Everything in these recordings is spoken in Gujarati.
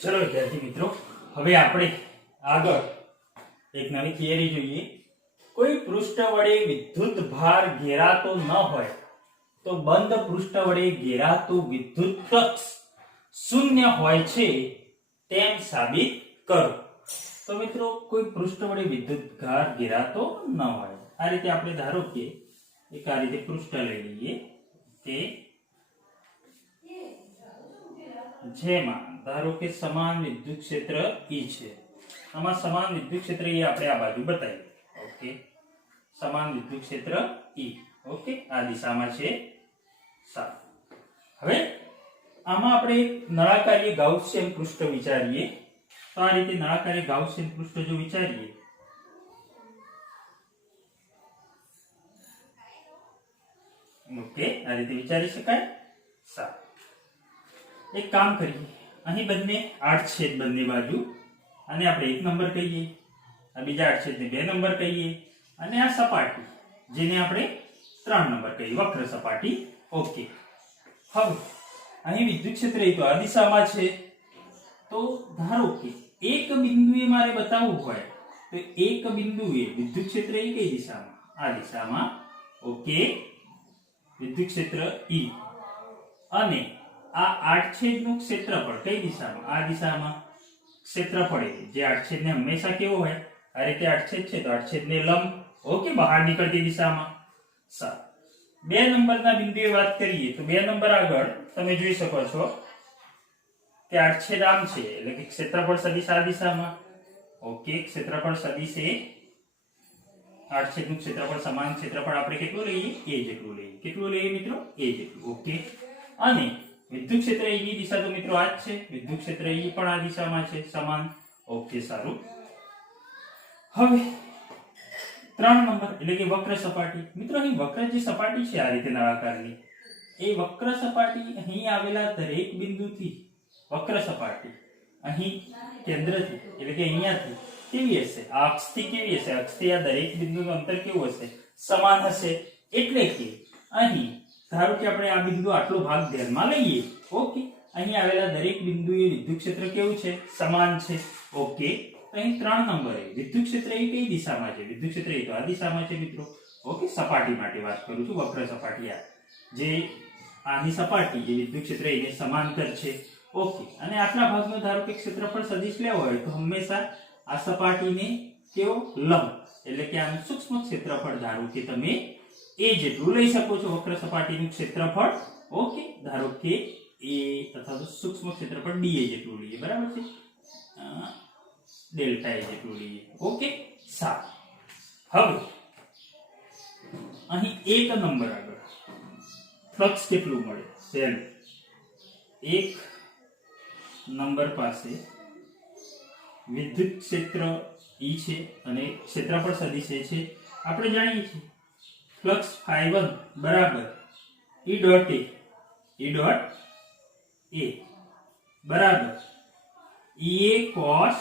ચલો વિદ્યાર્થી મિત્રો, હવે આપણે આગળ એક નવી થિયરી જોઈએ. કોઈ પૃષ્ઠ વડે વિદ્યુત ભાર ઘેરાતો ન હોય તો બંધ પૃષ્ઠ વડે ઘેરાતું વિદ્યુત ફ્લક્સ શૂન્ય હોય છે તેમ સાબિત કરો. તો મિત્રો, કોઈ પૃષ્ઠ વડે વિદ્યુત ભાર ઘેરાતો ન હોય, આ રીતે આપણે ધારો કે એક આ રીતે પૃષ્ઠ લઈ લઈએ કે જેમાં ધારો કે સમાન વિદ્યુત ક્ષેત્ર E છે. આમાં સમાન વિદ્યુત ક્ષેત્ર E આપણે આ બાજુ બતાવીએ. ઓકે, સમાન વિદ્યુત ક્ષેત્ર E. ઓકે, આ દિશામાં છે 7. હવે આમાં આપણે એક નળાકારીય ગાઉસિયન પૃષ્ઠ વિચારીએ. તો આ રીતે નળાકારીય ગાઉસિયન પૃષ્ઠ જો વિચારીએ, ઓકે, આ રીતે વિચારી શકાય. 7. એક કામ કરીએ, અહીં બંને 8 છેદ બંને બાજુ, અને આપણે 1 નંબર કહીએ, આ બીજા 8 છેદને 2 નંબર કહીએ, અને આ સપાટી જેને આપણે 3 નંબર કહીએ, વક્ર સપાટી. ઓકે, હવે અહીં વિદ્યુત ક્ષેત્ર તો આ દિશામાં છે. તો ધારો કે એક બિંદુએ મારે બતાવવું હોય તો એક બિંદુએ વિદ્યુત ક્ષેત્ર કઈ દિશામાં? આ દિશામાં. ઓકે, વિદ્યુત ક્ષેત્ર E અને આ 8 છેદનું ક્ષેત્રફળ કઈ દિશામાં? આ દિશામાં. ક્ષેત્રફળ જે 8 છેદને હંમેશા કેવો હોય? આ રીતે 8 છેદ છે તો 8 છેદને લંબ. ઓકે, બહાર નીકળતી દિશામાં. 7. 2 નંબરના બિંદુએ વાત કરીએ તો 2 નંબર આગળ તમે જોઈ શકો છો કે 8 છેદ આમ છે, એટલે કે ક્ષેત્રફળ સદિશ આ દિશામાં. ઓકે, ક્ષેત્રફળ સદિશ એ 8 છેદનું ક્ષેત્રફળ સમાન ક્ષેત્રફળ આપણે કેટલું લઈએ? A જેટલું લઈએ. કેટલું લઈએ મિત્રો? A જેટલું. ઓકે, અને વિદ્યુત ક્ષેત્ર E ની દિશા તો મિત્રો આ જ છે. વિદ્યુત ક્ષેત્ર E પણ આ દિશામાં છે, સમાન. ઓકે, સારું. હવે 3 નંબર એટલે કે વક્ર સપાટી. મિત્રો, અહીં વક્ર જે સપાટી છે આ રીતે નળાકારની, એ વક્ર સપાટી અહીં આવેલા દરેક બિંદુથી વક્ર સપાટી અહીં કેન્દ્રથી એટલે કે અહીંયાથી કેવી હશે? આ અક્ષથી કેવી હશે? અક્ષથી આ દરેક બિંદુનું અંતર કેવું હશે? સમાન હશે. એટલે કે અહીં ધારો કે આપણે આ બિંદુ આટલો ભાગ ધ્યાનમાં લઈએ. ઓકે, અહીં આવેલા દરેક બિંદુએ વિદ્યુત ક્ષેત્ર કેવું છે? સમાન છે. ઓકે, તો અહીં 3 નંબરે વિદ્યુત ક્ષેત્ર એ કઈ દિશામાં છે? વિદ્યુત ક્ષેત્ર એ તો આ દિશામાં છે મિત્રો. ઓકે, સપાટી માટે વાત કરું છું, વક્ર સપાટી. આ જે આની સપાટી એ વિદ્યુત ક્ષેત્ર એને સમાંતર છે. ઓકે, અને આટલા ભાગનો ધારો કે ક્ષેત્રફળ સદિશ લેવો હોય તો હંમેશા આ સપાટીને કેવો? લંબ. એટલે કે આનું સૂક્ષ્મ ક્ષેત્રફળ ધારો કે તમે A જેટલું લઈ શકો છો, વક્ર સપાટીનું ક્ષેત્રફળ. ઓકે, ધારો કે A અથવા તો સૂક્ષ્મ ક્ષેત્રફળ dA જેટલું લઈએ, બરાબર છે, ડેલ્ટા A જેટલું લઈએ. ઓકે, સારું. હવે અહીં 1 નંબર આગળ ફ્લક્સ કેટલું મળે? 1 નંબર પાસે વિદ્યુત ક્ષેત્ર E છે અને ક્ષેત્રફળ સદિશ A છે. આપણે જાણીએ છીએ ફ્લક્સ ϕ1 બરાબર E ડોટ A બરાબર EA cos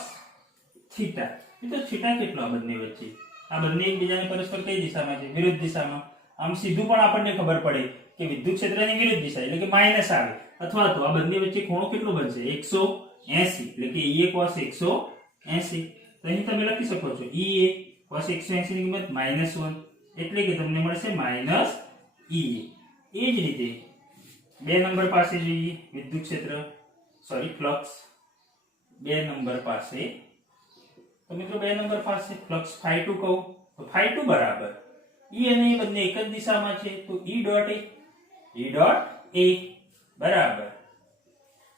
થીટા. તો થીટા કેટલો આ બંને વચ્ચે? આ બંને એકબીજાને પરસ્પર કઈ દિશામાં છે? વિરુદ્ધ દિશામાં. આમ સીધું પણ આપણને ખબર પડે કે વિદ્યુત ક્ષેત્રની વિરુદ્ધ દિશા એટલે કે માઈનસ આવે, અથવા તો આ બંને વચ્ચે ખૂણો કેટલો બનશે? 180. એટલે કે EA cos 180. તો અહીં તમે લખી શકો છો EA cos 180 ની કિંમત -1, એટલે કે તમને મળશે -EA. એ જ રીતે 2 નંબર પાસે જોઈએ વિદ્યુત ક્ષેત્ર ફ્લક્સ 2 નંબર પાસે. તો મિત્રો 2 નંબર પાસે ફ્લક્સ ϕ2 કહું તો ϕ2 બરાબર E અને E બંને એક જ દિશામાં છે તો E ડોટ A બરાબર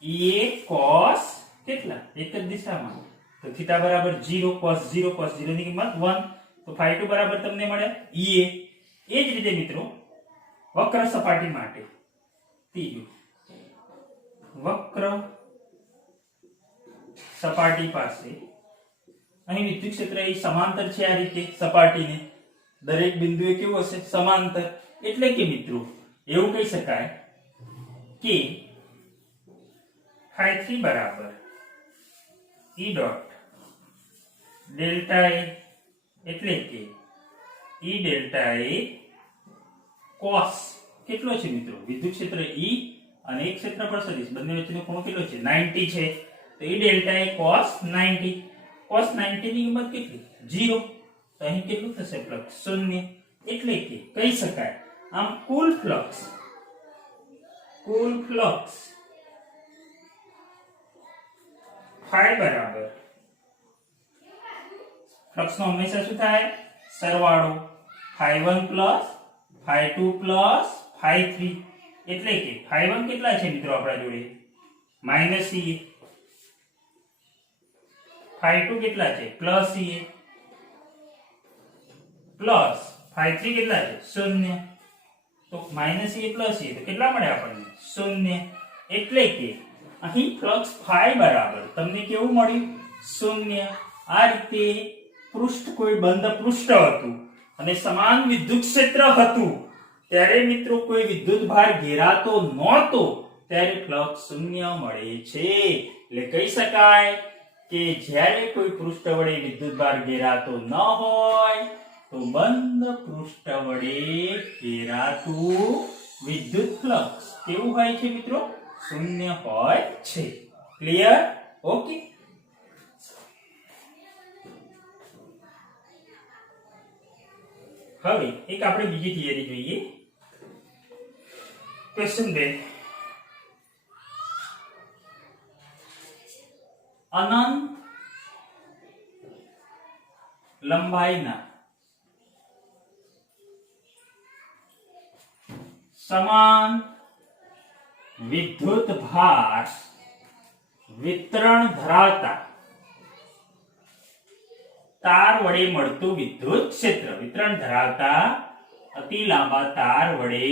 EA cos કેટલા? એક જ દિશામાં તો થીટા બરાબર 0 cos 0 ની કિંમત 1. તો ϕ2 બરાબર તમને મળ્યા EA. એ જ રીતે મિત્રો વક્ર સપાટી માટે ત્રીજું, વક્ર સપાટી પાસે અહીં વિદ્યુત ક્ષેત્ર એ સમાંતર છે આ રીતે સપાટીને, દરેક બિંદુએ કેવું હશે? સમાંતર. એટલે કે મિત્રો એવું કહી શકાય કે ϕ3 બરાબર E ડોટ ડેલ્ટા A, એટલે કે E ડેલ્ટા A cos કેટલો છે મિત્રો? વિદ્યુત ક્ષેત્ર E અને એક ક્ષેત્રફળ સદિશ બંને વચ્ચેનો ખૂણો કેટલો છે? 90 છે. તો એ ડેલ્ટા એ cos 90. cos 90 ની કિંમત કેટલી? 0. તો અહીં કેટલું થશે ફ્લક્સ? 0. એટલે કે કહી શકાય આમ કુલ ફ્લક્સ phi બરાબર ફ્લક્સ નો હંમેશા શું થાય? સરવાળો phi1 phi2 phi3. એટલે કે phi1 કેટલા છે મિત્રો આપણા જોડે? -E. phi2 કેટલા છે? +E. પ્લસ phi3 કેટલા છે? 0. તો -E + E તો કેટલા મળે આપણને? 0. એટલે કે અહીં ફ્લક્સ phi બરાબર તમને કેવું મળ્યું? 0. આ રીતે પૃષ્ઠ કોઈ બંધ પૃષ્ઠ હતું અને સમાન વિદ્યુત ક્ષેત્ર હતું ત્યારે મિત્રો કોઈ વિદ્યુત ભાર ઘેરાતો નહોતો ત્યારે ફ્લક્સ 0 મળે છે. એટલે કહી શકાય કે જ્યારે કોઈ પૃષ્ઠ વડે વિદ્યુત ભાર ઘેરાતો ન હોય તો બંધ પૃષ્ઠ વડે ઘેરાતું વિદ્યુત ફ્લક્સ કેવું હોય છે મિત્રો? 0 હોય છે. ક્લિયર? ઓકે. હવે એક આપણે બીજી થિયરી જોઈએ. ક્વેશ્ચન 2. અનંત લંબાઈના સમાન વિદ્યુત ભાર વિતરણ ધરાવતા તાર વડે મળતું વિદ્યુત ક્ષેત્ર. વિતરણ ધરાવતા અતિ લાંબા તાર વડે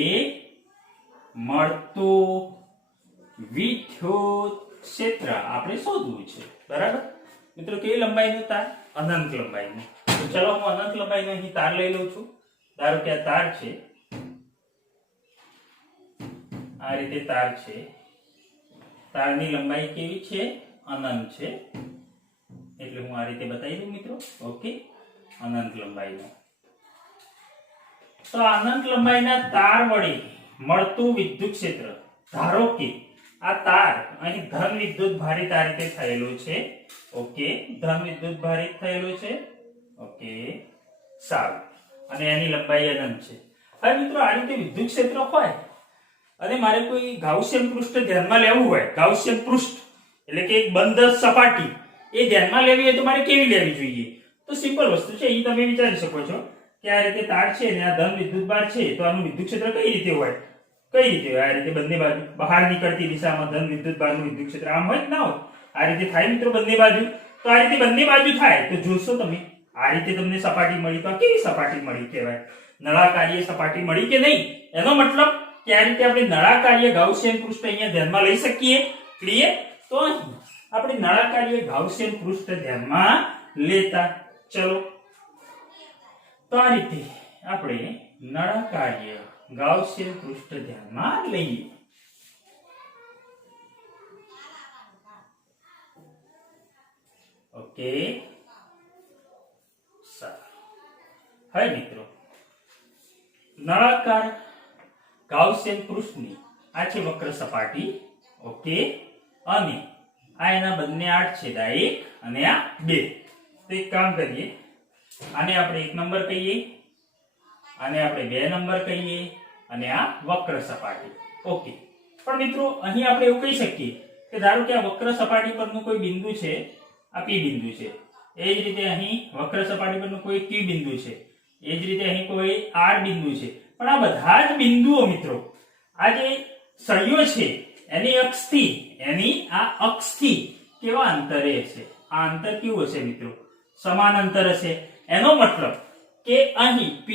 મળતું વિદ્યુત ક્ષેત્ર આપણે શોધવું છે. બરાબર મિત્રો? કેવી લંબાઈનું તાર? અનંત લંબાઈનું. તો ચલો હું અનંત લંબાઈનો અહીં તાર લઈ લઉં છું. ધારો કે આ તાર છે, આ રીતે તાર છે. તારની લંબાઈ કેવી છે? અનંત છે. એટલે હું આ રીતે બતાવી દઉં મિત્રો. ઓકે. અનંત લંબાઈનો. તો અનંત લંબાઈના તાર વડે મળતું વિદ્યુત ક્ષેત્ર. ધારો કે આ તાર અહીં ધન વિદ્યુત ભારિત આ રીતે થયેલું છે. ઓકે. ધન વિદ્યુત ભારિત થયેલું છે. ઓકે. સારું. અને એની લંબાઈ અનંત છે. હવે મિત્રો આ રીતે વિદ્યુત ક્ષેત્ર હોય અને મારે કોઈ ગાઉસિયન પૃષ્ઠ ધ્યાનમાં લેવું હોય, ગાઉસિયન પૃષ્ઠ એટલે કે એક બંધ સપાટી એ ધ્યાનમાં લેવી હોય તો મારે કેવી લેવી જોઈએ? તો સિમ્પલ વસ્તુ છે. અહીં તમે વિચારી શકો છો કે આ રીતે તાર છે ને આ ધન વિદ્યુતભાર છે તો આનું વિદ્યુત ક્ષેત્ર કઈ રીતે હોય? કઈ રીતે હોય? આ રીતે બંને બાજુ બહાર નીકળતી દિશામાં ધન વિદ્યુતભારનું વિદ્યુત ક્ષેત્ર આમ હોય કે ના હોય? આ રીતે થાય મિત્રો બંને બાજુ. તો આ રીતે બંને બાજુ થાય તો જોશો તમે આ રીતે તમને સપાટી મળી. તો આ કેવી સપાટી મળી કહેવાય? નળાકારીય સપાટી મળી કે નહીં? એનો મતલબ કે આ રીતે આપણે નળાકારીય ગાઉસિયન પૃષ્ઠ અહીંયા ધ્યાનમાં લઈ શકીએ. ક્લિયર? તો અહીં આપણે નળાકારીય ગાઉસિયન પૃષ્ઠ ધ્યાનમાં લેતા. ચલો તો આ રીતે આપણે નળાકારીય ગાઉસિયન પૃષ્ઠ ધ્યાનમાં લઈએ. ઓકે. હવે મિત્રો નળાકાર ગાઉસિયન પૃષ્ઠની આ છે વક્ર સપાટી. ઓકે. અને આ એના બંને આડછેદા 1 અને આ 2. તો એક કામ કરીએ, આને આપણે 1 નંબર કહીએ, આને આપણે 2 નંબર કહીએ અને આ વક્ર સપાટી. ઓકે. પણ મિત્રો અહીં આપણે એવું કહી શકીએ કે ધારો કે આ વક્ર સપાટી પરનું કોઈ બિંદુ છે, આ P બિંદુ છે. એ જ રીતે અહીં વક્ર સપાટી પરનું કોઈ Q બિંદુ છે. એ જ રીતે અહીં કોઈ R બિંદુ છે. પણ આ બધા જ બિંદુઓ મિત્રો આ જે સળિયો છે એની આ અક્ષથી કેવા અંતરે હશે? આ અંતર કેવું હશે મિત્રો? સમાન અંતર હશે. એનો મતલબ કે અહીં P,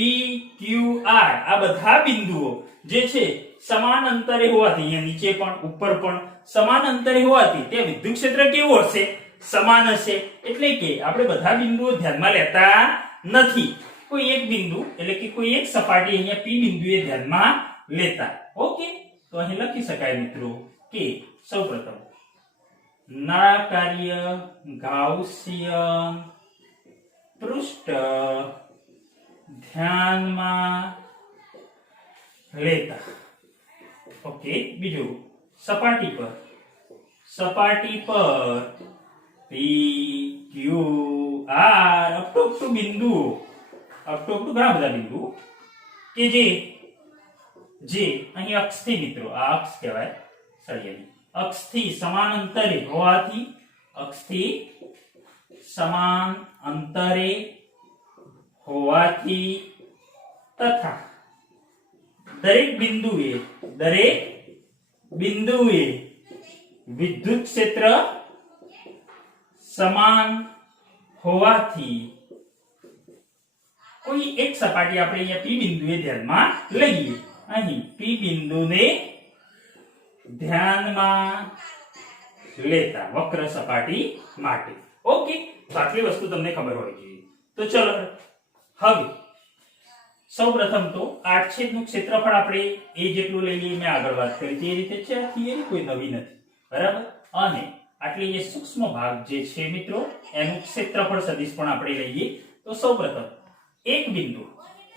Q, R આ બધા બિંદુઓ જે છે સમાન અંતરે હોવાથી અહીંયા નીચે પણ ઉપર પણ સમાન અંતરે હોવાથી તે વિદ્યુત ક્ષેત્ર કેવું હશે? સમાન હશે. એટલે કે આપણે બધા બિંદુઓ ધ્યાનમાં લેતા નથી. કોઈ એક બિંદુ એટલે કે કોઈ એક સપાટી અહીંયા P બિંદુએ ધ્યાનમાં લેતા. ઓકે. તો અહીં લખી શકાય મિત્રો કે સૌપ્રથમ નળાકારીય ગાઉસિયન પૃષ્ઠ ધ્યાનમાં લેતા. ઓકે. બીજું સપાટી પર સપાટી પર પી ક્યુ આર અપ ટુ બિંદુઓ, અપ ટુ ઘણા બધા બિંદુઓ કે જે અહીં અક્ષથી મિત્રો, આ અક્ષ કહેવાય સળિયાની, અક્ષથી સમાન અંતરે હોવાથી, અક્ષથી સમાન અંતરે હોવાથી તથા દરેક બિંદુએ વિદ્યુત ક્ષેત્ર સમાન હોવાથી કોઈ એક સપાટી આપણે અહીંયા પી બિંદુએ ધ્યાનમાં લઈએ. અહીં પી બિંદુને ધ્યાનમાં લેતા વક્ર સપાટી માટે. ઓકે, તો આટલી વસ્તુ તમને ખબર હોવી જોઈએ. તો ચલો હવે સૌપ્રથમ તો આડછેદનું ક્ષેત્રફળ આપણે એ જેટલું લઈએ, મેં આગળ વાત કરી તે રીતે છે. આ થિયરી કોઈ નવી નથી, બરાબર. અને આટલી જે સૂક્ષ્મ ભાગ જે છે મિત્રો, એનું ક્ષેત્રફળ સદિશ પણ આપણે લઈએ. તો સૌપ્રથમ એક બિંદુ,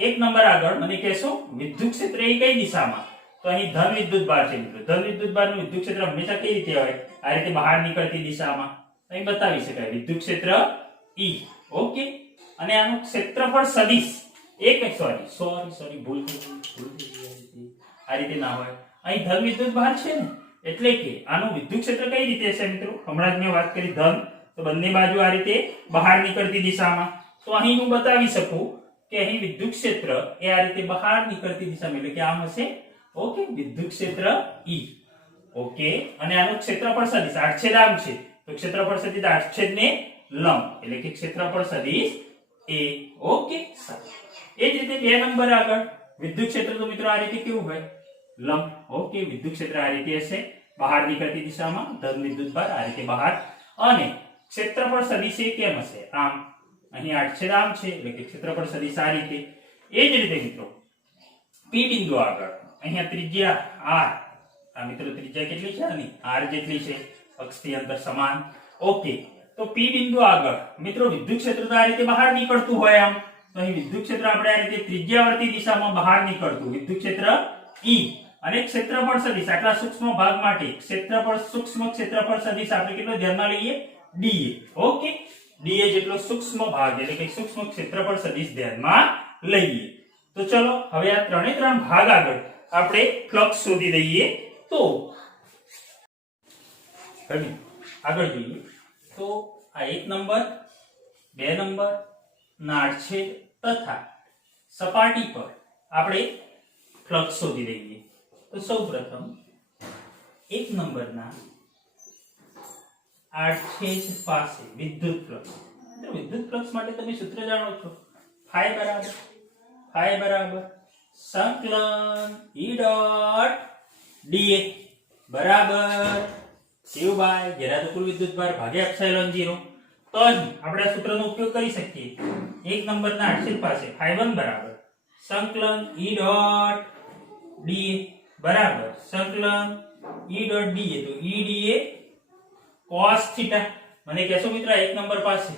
એક નંબર આગળ મને કહેશો વિદ્યુત ક્ષેત્ર એ કઈ દિશામાં? તો અહીં ધન વિદ્યુત ભાર છે મિત્રો. ધન વિદ્યુત ભારનું વિદ્યુત ક્ષેત્ર હંમેશા કઈ રીતે હોય? આ રીતે બહાર નીકળતી દિશામાં. અહીં બતાવી શકાય વિદ્યુત ક્ષેત્ર E. ઓકે, અને આનું ક્ષેત્રફળ સદિશ એક સોરી ભૂલ થઈ ગઈ. આ રીતે ના હોય. અહીં ધન વિદ્યુત ભાર છે ને, એટલે કે આનું વિદ્યુત ક્ષેત્ર કઈ રીતે હશે મિત્રો? હમણાં જ મેં વાત કરી ધન, તો બંને બાજુ આ રીતે બહાર નીકળતી દિશામાં. તો અહીં હું બતાવી શકું કે અહીં વિદ્યુત ક્ષેત્ર એ આ રીતે બહાર નીકળતી દિશામાં, એટલે કે આમ હશે. ઓકે, વિદ્યુત ક્ષેત્ર E. ઓકે, અને આનું ક્ષેત્રફળ સદિશ આડછેદ આમ છે, તો ક્ષેત્રફળ સદિશ આડછેદને લંબ, એટલે કે ક્ષેત્રફળ સદિશ A. ઓકે, એ જ રીતે બે નંબર આગળ વિદ્યુત ક્ષેત્ર તો મિત્રો આ રીતે કેવું હોય? લંબ. ઓકે, વિદ્યુત ક્ષેત્ર આ રીતે હશે બહાર નીકળતી દિશામાં, ધન વિદ્યુત ભાર આ રીતે બહાર, અને ક્ષેત્રફળ સદિશ એ કેમ હશે? આમ. અહીં આડછેદ આમ છે, એટલે કે ક્ષેત્રફળ સદિશ આ રીતે. એ જ રીતે મિત્રો પી બિંદુ આગળ અહીંયા ત્રિજ્યા r, આ મિત્રો ત્રિજ્યા કેટલી છે? આની r જેટલી છે, અક્ષથી અંતર સમાન. ઓકે, તો પી બિંદુ આગળ મિત્રો વિદ્યુત ક્ષેત્ર તો આ રીતે બહાર નીકળતું હોય આમ, તો અહીં વિદ્યુત ક્ષેત્ર આપણે આ રીતે ત્રિજ્યાવર્તી દિશામાં બહાર નીકળતું વિદ્યુત ક્ષેત્ર E, અને ક્ષેત્રફળ સદિશ આટલા સૂક્ષ્મ ભાગ માટે સૂક્ષ્મ ક્ષેત્રફળ સદિશ આપણે કેટલો ધ્યાનમાં લઈએ? dA. ઓકે, dA જેટલો સૂક્ષ્મ ભાગ, એટલે કે સૂક્ષ્મ ક્ષેત્રફળ સદિશ ધ્યાનમાં લઈએ. તો ચલો હવે આ ત્રણ ભાગ આગળ આપણે ફ્લક્સ શોધી દઈએ. તો હવે આગળ જોઈએ તો આ એક નંબર, બે નંબર ના આડછેદ તથા સપાટી પર આપણે ફ્લક્સ શોધી દઈએ. તો સૌપ્રથમ એક નંબરના આડછેદ પાસે વિદ્યુત ફ્લક્સ. વિદ્યુત ફ્લક્સ માટે તમે સૂત્ર જાણો છો, ફાઈ બરાબર સંકલન E ડોટ dA બરાબર q બાય ઘેરાતો કુલ વિદ્યુત ભાર ભાગ્યા એપ્સિલોન 0. તો અહીં આપણે આ સૂત્રનો ઉપયોગ કરી શકીએ. એક નંબરના આડછેદ પાસે φ1 બરાબર સંકલન E ડોટ dA બરાબર સંકલન E ડોટ dA. તો E dA cos થીટા. મને કહેશો મિત્ર એક નંબર પાસે,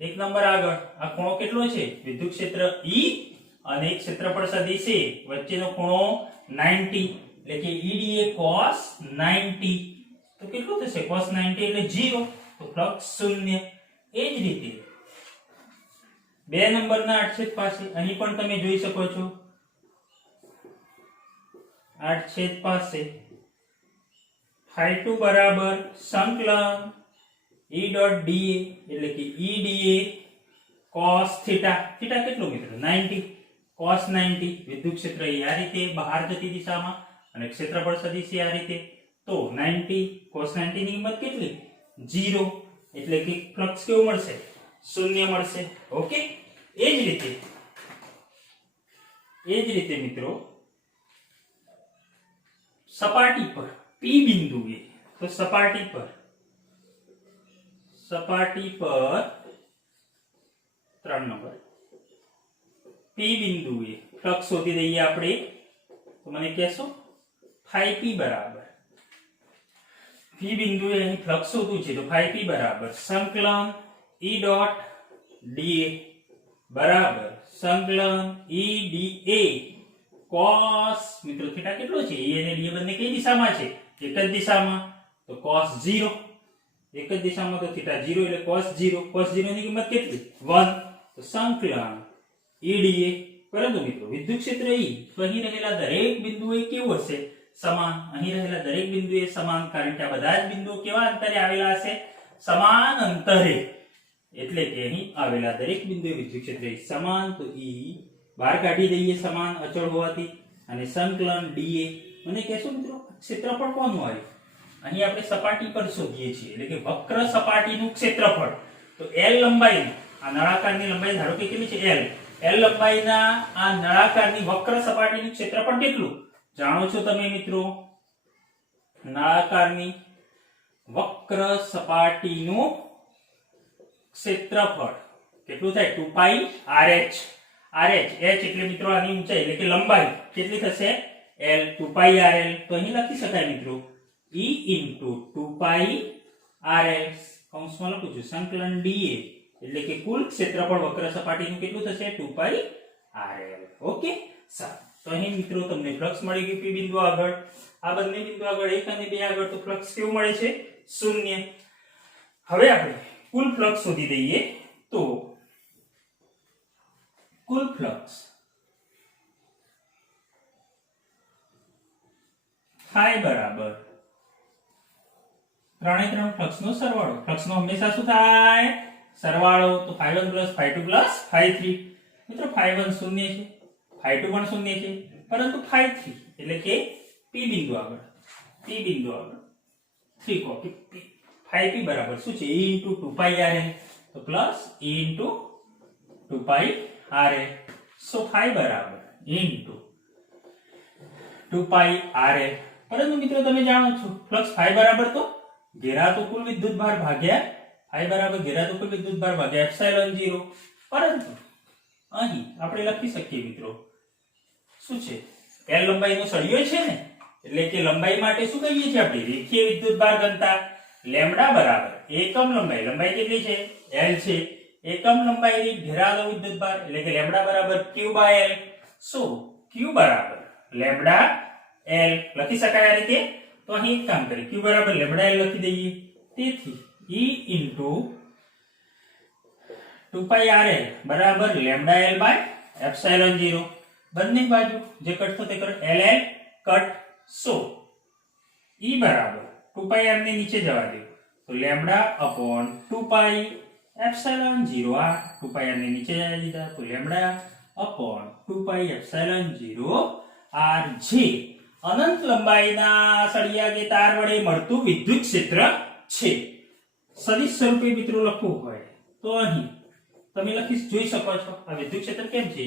એક નંબર આગળ આ ખૂણો કેટલો છે? વિદ્યુત ક્ષેત્ર E અને ક્ષેત્રફળ સદિશ A વચ્ચેનો ખૂણો 90, એટલે કે E dA cos 90. તો કેટલું થશે? cos 90 એટલે 0, તો ફ્લક્સ 0. એ જ રીતે બે નંબરના આડછેદ પાસે અહીં પણ તમે જોઈ શકો છો, આડછેદ પાસે φ2 બરાબર સંકલન E ડોટ dA, એટલે કે E dA cos theta. Theta કેટલું મિત્રો? 90, cos 90. વિદ્યુત ક્ષેત્ર આ રીતે બહાર જતી દિશામાં અને ક્ષેત્રફળ સદિશ આ રીતે. તો 90 cos 90 ની કિંમત કેટલી? 0, એટલે કે ફ્લક્સ કેવું મળશે? 0 મળશે. ઓકે, એ જ રીતે મિત્રો સપાટી પર P બિંદુએ, તો સપાટી પર 3 નંબર P બિંદુએ ફ્લક્સ શોધી દઈએ આપણે. તો મને કહેશો φP બરાબર P બિંદુએ અહીં ફ્લક્સ શોધવું છે, તો φP બરાબર સંકલન E ડોટ dA બરાબર સંકલન E dA cos મિત્રો થીટા કેટલો છે? E અને dA બંને કઈ દિશામાં છે? એક જ દિશામાં. તો તો cos 0 એક જ દિશામાં તો θ 0 એટલે cos 0 ની કિંમત કેટલી 1 તો સંકલન EDA પરંતુ મિત્રો વિદ્યુત ક્ષેત્ર E તો અહીં રહેલા દરેક બિંદુએ કેવું હશે સમાન અહીં રહેલા દરેક બિંદુએ સમાન કારણ કે આ બધા જ બિંદુઓ કેવા અંતરે આવેલા હશે સમાન અંતરે એટલે કે અહીં આવેલા દરેક બિંદુએ વિદ્યુત ક્ષેત્ર E સમાન તો E બહાર કાઢી દઈએ સમાન અચળ હોવાથી અને સંકલન DA મને કહેશો મિત્રો ક્ષેત્રફળ કોનું આવ્યું અહીં આપણે સપાટી પર શોધીએ છીએ એટલે કે વક્ર સપાટીનું ક્ષેત્રફળ તો L લંબાઈ આ નળાકારની લંબાઈ ધારો કે કેટલી છે L લંબાઈના આ નળાકારની વક્ર સપાટીનું ક્ષેત્રફળ કેટલું જાણો છો તમે મિત્રો નળાકારની વક્ર સપાટીનું ક્ષેત્રફળ કેટલું થાય 2π RH h એટલે મિત્રો આની ઊંચાઈ એટલે કે લંબાઈ કેટલી થશે L 2π RL તો અહીં લખી શકાય મિત્રો E 2π RL કૌંસમાં લખું છું સંકલન DA એટલે કે કુલ ક્ષેત્રફળ વક્ર સપાટીનું કેટલું થશે 2π RL ઓકે સારું તો અહીં મિત્રો તમને ફ્લક્સ મળી ગયું P બિંદુ આગળ આ બંને બિંદુ આગળ 1 અને 2 આગળ તો ફ્લક્સ કેવું મળે છે 0 હવે આપણે કુલ ફ્લક્સ શોધી દઈએ તો કુલ ફ્લક્સ phi બરાબર ત્રણે ત્રણ ફ્લક્સનો સરવાળો ફ્લક્સનો હંમેશા શું થાય સરવાળો તો phi1 phi2 phi3 મિત્રો phi1 શૂન્ય છે phi2 પણ શૂન્ય છે પરંતુ phi3 એટલે કે P બિંદુ આગળ 3 કોપી phi p બરાબર શું છે E 2π RL તો plus E 2π RL so phi બરાબર into 2π RL પરંતુ મિત્રો તમે જાણો છો ફ્લક્સ phi બરાબર તો ઘેરાતો કુલ વિદ્યુતભાર ભાગ્યા phi બરાબર ઘેરાતો કુલ વિદ્યુતભાર ભાગ્યા એપ્સિલોન 0 પરંતુ અહીં આપણે લખી શકીએ મિત્રો શું છે L લંબાઈનો સળિયો છે ને એટલે કે લંબાઈ માટે શું કહીએ છીએ આપણે રેખીય વિદ્યુતભાર ઘનતા લેમ્બડા બરાબર એકમ લંબાઈ કેટલી છે L છે એકમ લંબાઈની ઘેરાતો વિદ્યુતભાર એટલે કે લેમ્બડા બરાબર q/L સો q બરાબર લેમ્બડા L લખી શકાય આ રીતે તો અહીં એક કામ કરીએ q બરાબર લેમ્બડા L લખી દઈએ તેથી E 2π RL બરાબર લેમ્બડા L બાય એપ્સિલોન 0 બંને બાજુ જે કટ થશે તે LL કટ સો E બરાબર 2π R ને નીચે જવા દો તો લેમ્બડા અપોન 2π એપ્સિલોન 0 આ 2π R ને નીચે જવા દીધા તો લેમ્બડા અપોન 2π એપ્સિલોન 0 R જે અનંત લંબાઈના સળિયા કે તાર વડે મળતું વિદ્યુત ક્ષેત્ર છે સદિશ સ્વરૂપે મિત્રો લખવું હોય તો અહીં તમે જોઈ શકો છો આ વિદ્યુત ક્ષેત્ર કેમ છે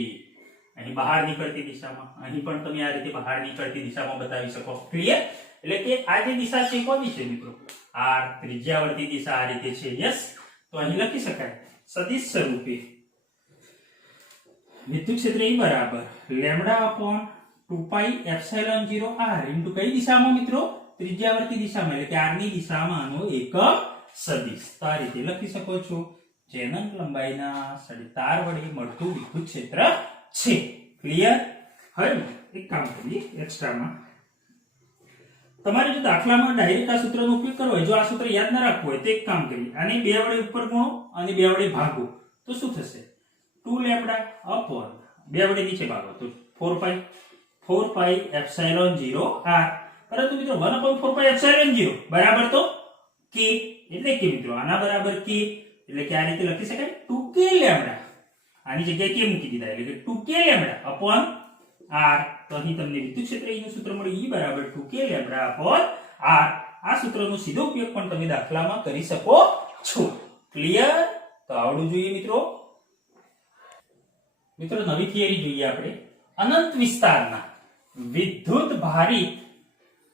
અહીં બહાર નીકળતી દિશામાં અહીં પણ તમે આ રીતે બહાર નીકળતી દિશામાં બતાવી શકો ક્લિયર એટલે કે આ જે દિશા છે કોની છે મિત્રો r ત્રિજ્યાવર્તી દિશા આ રીતે છે યસ તો અહીં લખી શકાય સદિશ સ્વરૂપે વિદ્યુત ક્ષેત્ર E બરાબર lambda upon 2π epsilon 0 r into કઈ દિશામાં મિત્રો ત્રિજ્યાવર્તી દિશામાં એટલે કે r ની દિશામાંનો એકમ સદિશ તો આ રીતે લખી શકો છો જે અનંત લંબાઈના તાર વડે મળતું વિદ્યુત ક્ષેત્ર છે ક્લિયર હવે એક કામ કરીએ એક્સ્ટ્રામાં તમારે જો દાખલામાં ડાયરેક્ટ આ સૂત્રનો ઉપયોગ કરવો હોય જો આ સૂત્ર યાદ ન રાખવું હોય તો એક કામ કરીએ આને 2 વડે ઉપર ગુણો અને 2 વડે ભાગો તો શું થશે 2 લેમ્બડા અપોન 2 વડે નીચે ભાગો તો 4π એપ્સિલોન 0 r પરંતુ મિત્રો 1/4π એપ્સિલોન 0 બરાબર તો k એટલે કે મિત્રો આના બરાબર k એટલે કે આ રીતે લખી શકાય 2k લેમ્બડા આની જગ્યાએ k મૂકી દીધા એટલે કે 2k લેમ્બડા અપોન r તો અહીં તમને વિદ્યુત ક્ષેત્ર E નું સૂત્ર મળ્યું E બરાબર 2k લેમ્બડા અપોન r આ સૂત્રનો સીધો ઉપયોગ પણ તમે દાખલામાં કરી શકો છો ક્લિયર તો આવડું જોઈએ મિત્રો નવી થિયરી જોઈએ આપણે અનંત વિસ્તારના વિદ્યુત ભારિત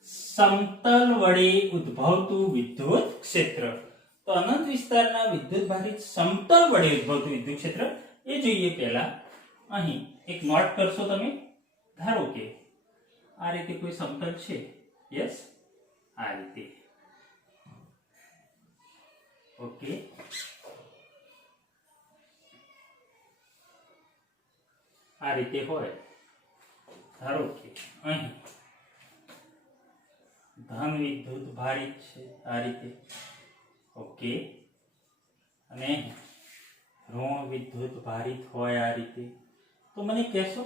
સમતલ વડે ઉદ્ભવતું વિદ્યુત ક્ષેત્ર તો અનંત વિસ્તારના વિદ્યુત ભારિત સમતલ વડે ઉદ્ભવતું વિદ્યુત ક્ષેત્ર એ જોઈએ પહેલા અહીં એક નોટ કરશો તમે ધારો કે આ રીતે કોઈ સમતલ છે યસ આ રીતે ઓકે આ રીતે હોય ધારો કે અહીં ધન વિદ્યુત ભારિત છે આ રીતે, ઓકે, અને ઋણ વિદ્યુત ભારિત હોય આ રીતે. તો મને કહેશો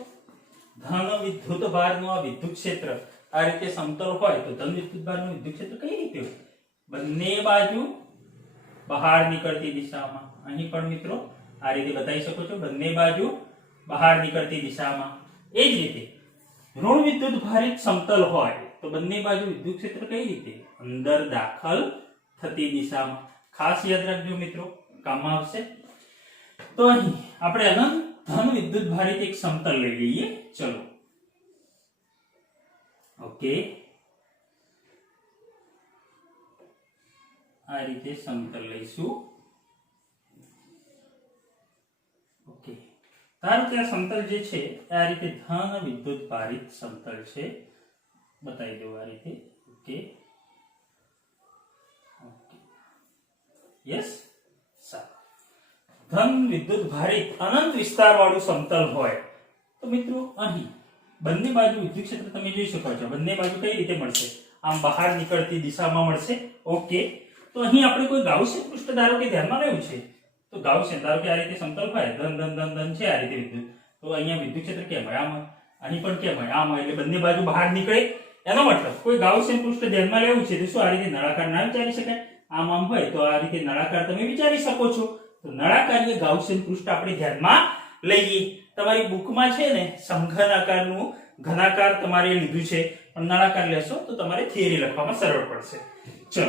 ધન વિદ્યુત ભારનું આ વિદ્યુત ક્ષેત્ર આ રીતે સમતલ હોય તો ધન વિદ્યુત ભારનું વિદ્યુત ક્ષેત્ર કઈ રીતે હોય? બંને બાજુ બહાર નીકળતી દિશામાં. અહીં પણ મિત્રો આ રીતે બતાવી શકો છો, બંને બાજુ બહાર નીકળતી દિશામાં. એ જ રીતે ઋણ વિદ્યુત ભારિત સમતલ હોય તો બંને બાજુ વિદ્યુત ક્ષેત્ર કઈ રીતે? અંદર દાખલ થતી દિશામાં. ખાસ યાદ રાખજો મિત્રો, કામમાં આવશે. તો અહીં આપણે અનંત ધન વિદ્યુત ભારિત એક સમતલ લઈ લઈએ. ચલો, ઓકે, આ રીતે સમતલ લઈશું. ઓકે, ધારો કે આ સમતલ જે છે આ રીતે ધન વિદ્યુત ભારિત સમતલ છે. બતાવી દઉં આ રીતે. ઓકે, ઓકે, યસ, સારું. ધન વિદ્યુત ભારિત અનંત વિસ્તાર વાળું સમતલ હોય તો મિત્રો અહીં બંને બાજુ વિદ્યુત ક્ષેત્ર તમે જોઈ શકો છો. બંને બાજુ કઈ રીતે મળશે? આમ બહાર નીકળતી દિશામાં મળશે. ઓકે, તો અહીં આપણે કોઈ ગાઉસિયન પૃષ્ઠ ધારો કે ધ્યાનમાં લેવું છે તો ગાઉસિયન ધારો કે આ રીતે સમતલ હોય, ધન ધન ધન ધન છે આ રીતે વિદ્યુત, તો અહીંયા વિદ્યુત ક્ષેત્ર કેમ હોય? આમ હોય. અહીં પણ કેમ હોય? આમ હોય. એટલે બંને બાજુ બહાર નીકળે. એનો મતલબ કોઈ ગાઉસિયન પૃષ્ઠ ધ્યાનમાં લેવું છે તો શું આ રીતે નળાકાર ના વિચારી શકાય? આમ આમ હોય તો આ રીતે નળાકાર તમે વિચારી શકો છો. તો નળાકારીય ગાઉસિયન પૃષ્ઠ આપણે ધ્યાનમાં લઈએ. તમારી બુકમાં છે ને સમઘન આકારનું ઘનાકાર તમારે લીધું છે, પણ નળાકાર લેશો તો તમારે થિયરી લખવામાં સરળ પડશે. ચલો,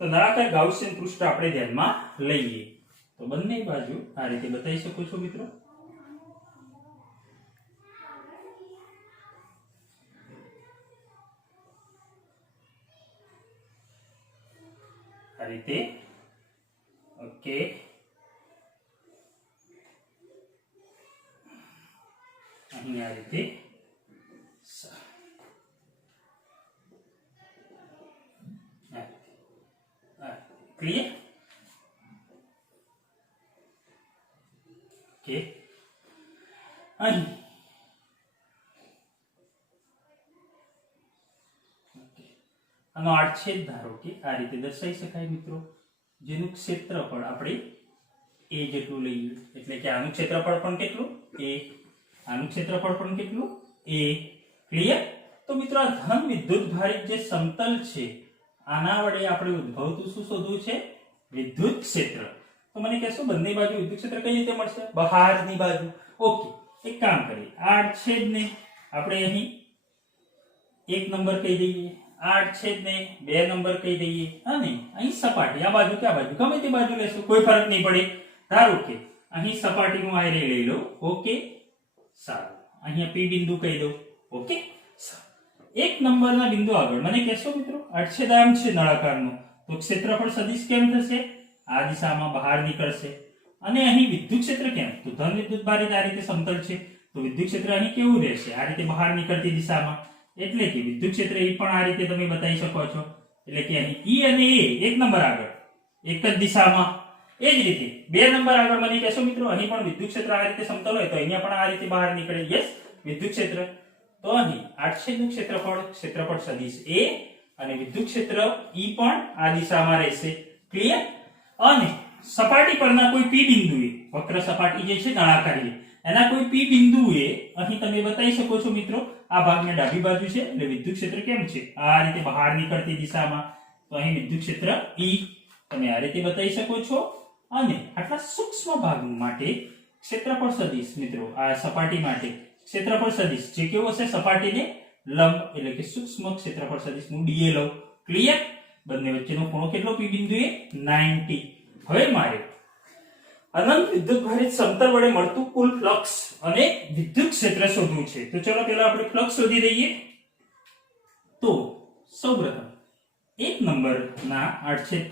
તો નળાકાર ગાઉસિયન પૃષ્ઠ આપણે ધ્યાનમાં લઈએ. તો બંને બાજુ આ રીતે બતાવી શકો છો મિત્રો. આ રીતે, ઓકે, અહીં આ રીતે. ક્લિયર? ઓકે, અહીં આનો આડછેદ ધારો કે આ રીતે દર્શાવી શકાય મિત્રો, જેનું ક્ષેત્રફળ આપણે a જેટલું લઈએ. એટલે કે આનું ક્ષેત્રફળ પણ કેટલું? a. આનું ક્ષેત્રફળ પણ કેટલું? a. ક્લિયર? તો મિત્રો આ ધન વિદ્યુત ભારિત જે સમતલ છે આના વડે આપણે ઉદ્ભવતું શું શોધવું છે? વિદ્યુત ક્ષેત્ર. તો મને કહેશો બંને બાજુ વિદ્યુત ક્ષેત્ર કઈ રીતે મળશે? બહારની બાજુ. ઓકે, એક કામ કરીએ, આડછેદને આપણે અહીં 1 નંબર કહી દઈએ, આડછેદને 2 નંબર કહી દઈએ, અને અહીં સપાટી આ બાજુ કે આ બાજુ ગમે તે બાજુ લેશો કોઈ ફરક નહીં પડે. ધારો કે અહીં સપાટીનું આયરે લઈ લો. ઓકે, સારું. અહીંયા P બિંદુ કહી દો. ઓકે, 1 નંબરના બિંદુ આગળ મને કહેશો મિત્રો આડછેદ આમ છે નળાકારનો, તો ક્ષેત્રફળ સદિશ કેમ થશે? આ દિશામાં બહાર નીકળશે. અને અહીં વિદ્યુત ક્ષેત્ર કેમ? તો ધન વિદ્યુત ભારિત આ રીતે સમતલ છે તો વિદ્યુત ક્ષેત્ર અહીં કેવું રહેશે? આ રીતે બહાર નીકળતી દિશામાં. એટલે કે વિદ્યુત ક્ષેત્ર એ પણ આ રીતે તમે બતાવી શકો છો. એટલે કે અહીં E અને A 1 નંબર આગળ એક જ દિશામાં. એ જ રીતે 2 નંબર આગળ મને કહેશો મિત્રો અહીં પણ વિદ્યુત ક્ષેત્ર આ રીતે સમતલ હોય તો અહીંયા પણ આ રીતે બહાર નીકળે. યસ, વિદ્યુત ક્ષેત્ર. તો અહીં આડછેદનું ક્ષેત્રફળ સદિશ A અને વિદ્યુત ક્ષેત્ર E પણ આ દિશામાં રહેશે. ક્લિયર? અને સપાટી પરના કોઈ P બિંદુએ, વક્ર સપાટી જે છે નળાકારની, એના કોઈ P બિંદુએ અહીં તમે બતાવી શકો છો મિત્રો આ ભાગને ડાબી બાજુ છે એટલે વિદ્યુત ક્ષેત્ર કેમ છે? આ રીતે બહાર નીકળતી દિશામાં. તો અહીં વિદ્યુત ક્ષેત્ર E તમે આ રીતે બતાવી શકો છો. અને આટલા સૂક્ષ્મ ભાગ માટે ક્ષેત્રફળ સદિશ મિત્રો આ સપાટી માટે ક્ષેત્રફળ સદિશ જે કેવો હશે? સપાટીને લંબ, એટલે કે સૂક્ષ્મ ક્ષેત્રફળ સદિશ હું dA લઉં. ક્લિયર? બંને વચ્ચેનો ખૂણો કેટલો? P બિંદુએ 90. હવે મારે અનંત વિદ્યુત ભારિત સમતલ વડે મળતું કુલ ફ્લક્સ અને વિદ્યુત ક્ષેત્ર શોધવું છે. તો ચલો પહેલા આપણે ફ્લક્સ શોધી દઈએ. તો સૌપ્રથમ 1 નંબરના આડછેદ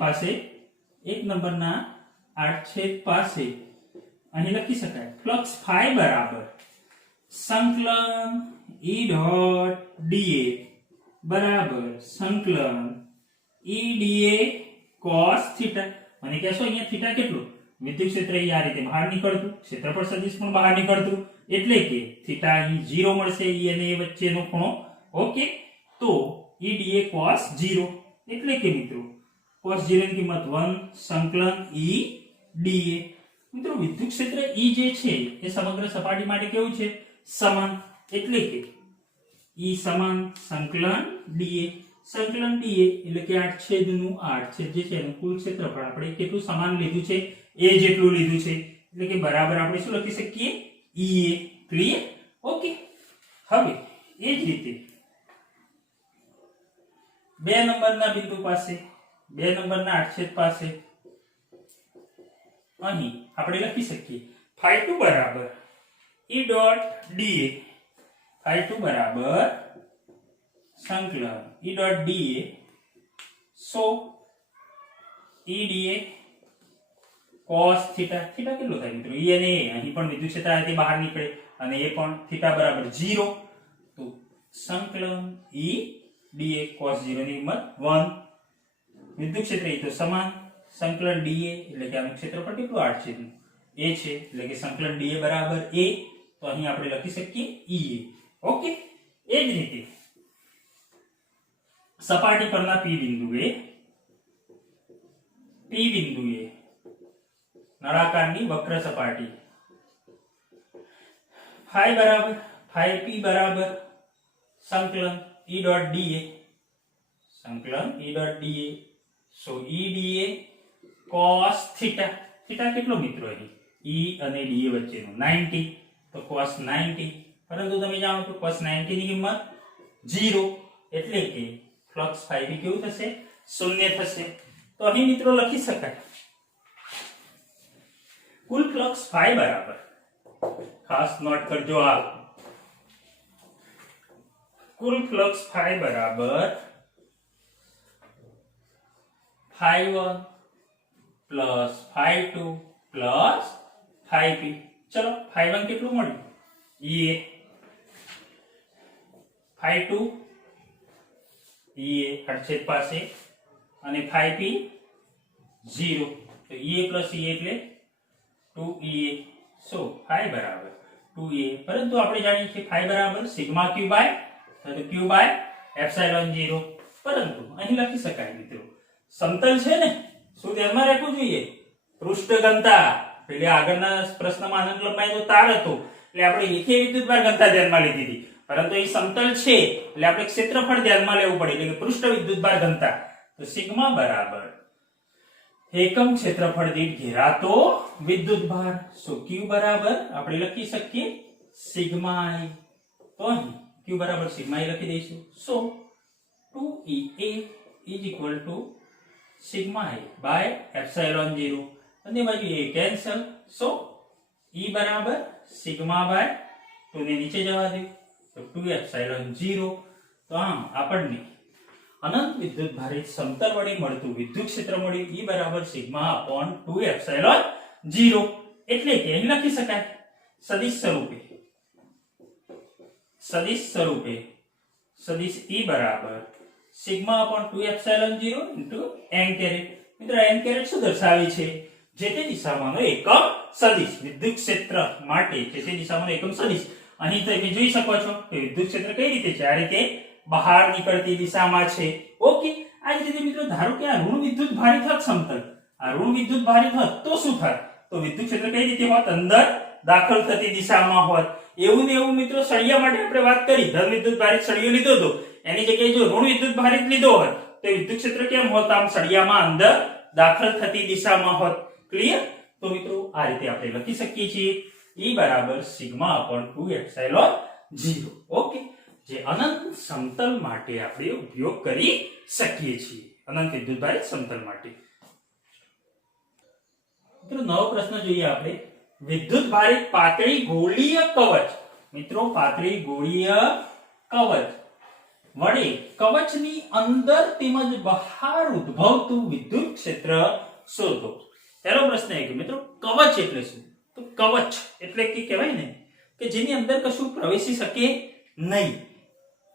પાસે અહીં લખી શકાય ફ્લક્સ ફાઈ બરાબર સંકલન E ડોટ dA બરાબર સંકલન E dA cos થીટા. મને કહેશો અહીંયા થીટા કેટલું? વિદ્યુત ક્ષેત્ર આ રીતે બહાર નીકળતું, ક્ષેત્રફળ સદિશ પણ બહાર નીકળતું, એટલે કે થીટા અહીં 0 મળશે. E અને A વચ્ચેનો ખૂણો. ઓકે, તો E dA cos 0 એટલે કે મિત્રો cos 0 ની કિંમત 1 સંકલન E dA. મિત્રો વિદ્યુત ક્ષેત્ર E જે છે એ સમગ્ર સપાટી માટે કેવું છે? સમાન. એટલે કે E સમાન સંકલન dA. સંકલન dA એટલે કે 8 છેદનું 8 છેદ જે છે એનું કુલ ક્ષેત્રફળ આપણે કેટલું સમાન લીધું છે? A જેટલું લીધું છે. એટલે કે બરાબર આપણે શું લખી શકીએ? EA. ક્લિયર? ઓકે. હવે એ જ રીતે 2 નંબરના બિંદુ પાસે 2 નંબરના 8 છેદ પાસે અહીં આપણે લખી શકીએ phi2 બરાબર E dot dA. phi2 બરાબર સંકલન E dot dA. સો E dA cos theta. theta કેટલો થાય મિત્રો? E અને A અહીં પણ વિદ્યુત ક્ષેત્ર આથી બહાર નીકળે અને એ પણ theta બરાબર 0. તો સંકલન E dA cos 0 ની કિંમત 1. વિદ્યુત ક્ષેત્ર એ તો સમાન. સંકલન dA એટલે કે આનું ક્ષેત્રફળ કેટલું? 8 છેદનું A છે. એટલે કે સંકલન dA બરાબર A. તો અહીં આપણે લખી શકીએ EA. ઓકે. એ જ રીતે સપાટી પરના P બિંદુએ નળાકારની વક્ર સપાટી phi બરાબર phi P બરાબર સંકલન E dot dA. સંકલન E dot dA. સો E dA cos theta. theta કેટલો મિત્રો? અહીં E અને dA વચ્ચેનો 90. તો cos 90. પરંતુ તમે જાણો છો cos 90 ની કિંમત 0. એટલે કે ફ્લક્સ phi P કેવું થશે? 0 થશે. તો અહીં મિત્રો લખી શકાય કુલ ફ્લક્સ phi બરાબર, ખાસ નોટ કરજો આ, કુલ ફ્લક્સ phi બરાબર phi1 plus phi2 plus phi p. ચલો phi1 કેટલું મળ્યું? EA. phi2 EA અડછેદ પાસે અને phi p 0. તો EA પ્લસ EA એટલે 2EA. સો phi બરાબર 2EA. પરંતુ આપણે જાણીએ છીએ phi બરાબર sigma q by q by epsilon 0. પરંતુ અહીં લખી શકાય મિત્રો સમતલ છે ને, શું ધ્યાનમાં રાખવું જોઈએ? પૃષ્ઠ ઘનતા. એટલે આગળના પ્રશ્નમાં અનંત લંબાઈનો તાર હતો એટલે આપણે રેખીય વિદ્યુતભાર ઘનતા ધ્યાનમાં લીધી હતી. પરંતુ એ સમતલ છે એટલે આપણે ક્ષેત્રફળ ધ્યાનમાં લેવું પડે એટલે કે પૃષ્ઠ વિદ્યુતભાર ઘનતા. તો સિગ્મા બરાબર એકમ ક્ષેત્રફળ દીઠ ઘેરાતો વિદ્યુતભાર. સો q બરાબર આપણે લખી શકીએ સિગ્મા i. તો અહીં q બરાબર સિગ્મા i લખી દઈશું. સો 2EA is equal to sigma i by epsilon 0. અને બાજુ એ કેન્સલ. સો E બરાબર સિગ્મા બાય 2 ને નીચે જવા દે તો 2 એપ્સિલોન 0. તો આમ આપણને અનંત વિદ્યુત ભારિત સમતલ વડે મળતું વિદ્યુત ક્ષેત્ર મળ્યું E બરાબર સિગ્મા અપોન 2 એપ્સિલોન 0. એટલે કે અહીં લખી શકાય સદિશ સ્વરૂપે સદિશ E બરાબર sigma upon 2 epsilon 0 into n caret. મિત્રો n કેરેટ શું દર્શાવે છે? જે તે દિશામાંનો એકમ સદિશ. વિદ્યુત ક્ષેત્ર માટે જે તે દિશામાંનો એકમ સદિશ. અહીં તમે જોઈ શકો છો કે વિદ્યુત ક્ષેત્ર કઈ રીતે છે? આ રીતે બહાર નીકળતી દિશામાં છે. ઓકે. આ જ રીતે મિત્રો ધારો કે આ ઋણ વિદ્યુત ભારિત હોત સમતલ, આ ઋણ વિદ્યુત ભારિત હોત તો શું થાય? તો વિદ્યુત ક્ષેત્ર કઈ રીતે હોત? અંદર દાખલ થતી દિશામાં હોત. એવું ને એવું મિત્રો સળિયા માટે આપણે વાત કરી, ધન વિદ્યુત ભારિત સળિયો લીધો તો એની જગ્યાએ જો ઋણ વિદ્યુત ભારિત લીધો હોત તો વિદ્યુત ક્ષેત્ર કેમ હોત? આમ સળિયામાં અંદર દાખલ થતી દિશામાં હોત. ક્લિયર? તો મિત્રો આ રીતે આપણે લખી શકીએ છીએ E બરાબર સિગ્મા અપોન 2 એપ્સિલોન 0. ઓકે. જે અનંત સમતલ માટે આપણે ઉપયોગ કરી શકીએ છીએ, અનંત વિદ્યુતભારિત સમતલ માટે. મિત્રો નવો પ્રશ્ન જોઈએ આપણે. વિદ્યુત ભારિત પાતળી ગોળીય કવચ. મિત્રો પાતળી ગોળીય કવચ વડે કવચની અંદર તેમજ બહાર ઉદ્ભવતું વિદ્યુત ક્ષેત્ર શોધો. પહેલો પ્રશ્ન એ કે મિત્રો કવચ એટલે શું? તો કવચ એટલે કે કહેવાય ને કે જેની અંદર કશું પ્રવેશી શકે નહીં.